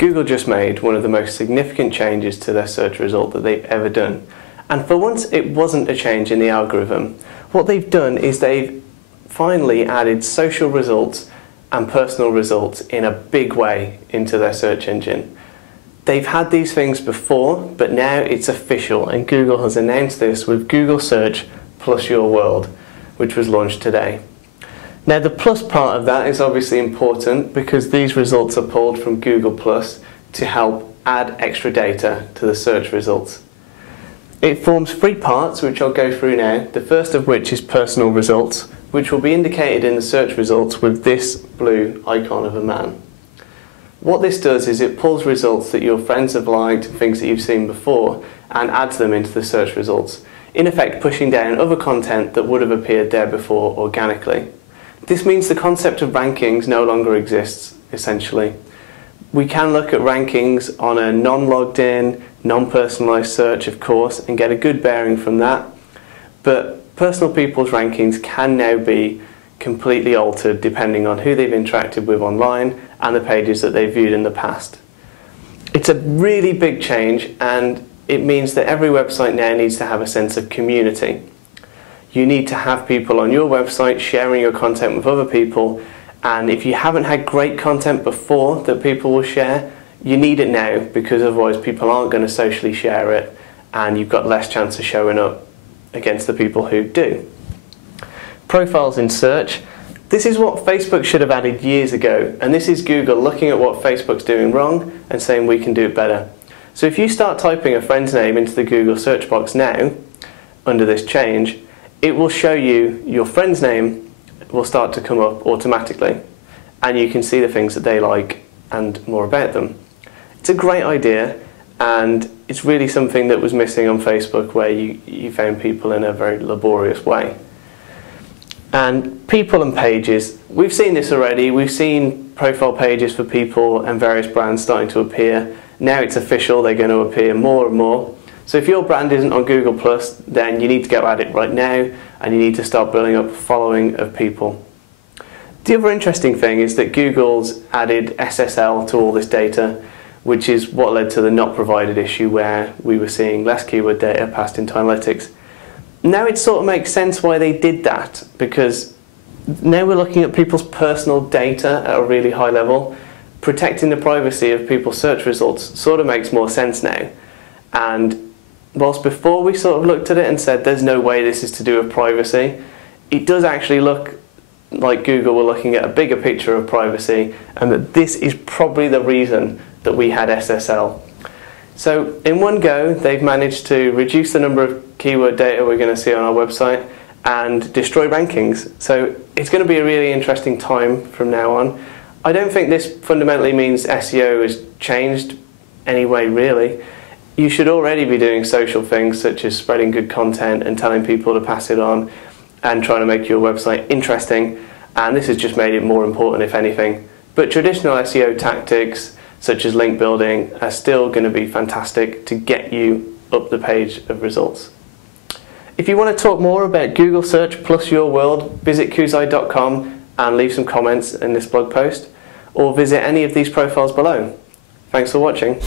Google just made one of the most significant changes to their search result that they've ever done. And for once, it wasn't a change in the algorithm. What they've done is they've finally added social results and personal results in a big way into their search engine. They've had these things before, but now it's official, and Google has announced this with Google Search plus Your World, which was launched today. Now the plus part of that is obviously important because these results are pulled from Google Plus to help add extra data to the search results. It forms three parts, which I'll go through now, the first of which is personal results, which will be indicated in the search results with this blue icon of a man. What this does is it pulls results that your friends have liked, things that you've seen before, and adds them into the search results, in effect pushing down other content that would have appeared there before organically. This means the concept of rankings no longer exists, essentially. We can look at rankings on a non-logged in, non-personalised search, of course, and get a good bearing from that, but personal people's rankings can now be completely altered depending on who they've interacted with online and the pages that they've viewed in the past. It's a really big change, and it means that every website now needs to have a sense of community. You need to have people on your website sharing your content with other people, and if you haven't had great content before that people will share, you need it now, because otherwise people aren't going to socially share it and you've got less chance of showing up against the people who do. Profiles in search. This is what Facebook should have added years ago, and this is Google looking at what Facebook's doing wrong and saying we can do it better. So if you start typing a friend's name into the Google search box now, under this change, it will show you your friend's name will start to come up automatically, and you can see the things that they like and more about them. It's a great idea, and it's really something that was missing on Facebook, where you found people in a very laborious way. And people and pages, we've seen this already. We've seen profile pages for people and various brands starting to appear. Now it's official, they're going to appear more and more. So if your brand isn't on Google+, then you need to go at it right now, and you need to start building up a following of people. The other interesting thing is that Google's added SSL to all this data, which is what led to the not provided issue where we were seeing less keyword data passed into analytics. Now it sort of makes sense why they did that, because now we're looking at people's personal data at a really high level. Protecting the privacy of people's search results sort of makes more sense now. And whilst before we sort of looked at it and said there's no way this is to do with privacy, it does actually look like Google were looking at a bigger picture of privacy, and that this is probably the reason that we had SSL. So in one go, they've managed to reduce the number of keyword data we're going to see on our website and destroy rankings. So it's going to be a really interesting time from now on. I don't think this fundamentally means SEO has changed anyway, really. You should already be doing social things such as spreading good content and telling people to pass it on and trying to make your website interesting, and this has just made it more important, if anything. But traditional SEO tactics such as link building are still going to be fantastic to get you up the page of results. If you want to talk more about Google Search plus Your World, visit koozai.com and leave some comments in this blog post, or visit any of these profiles below. Thanks for watching.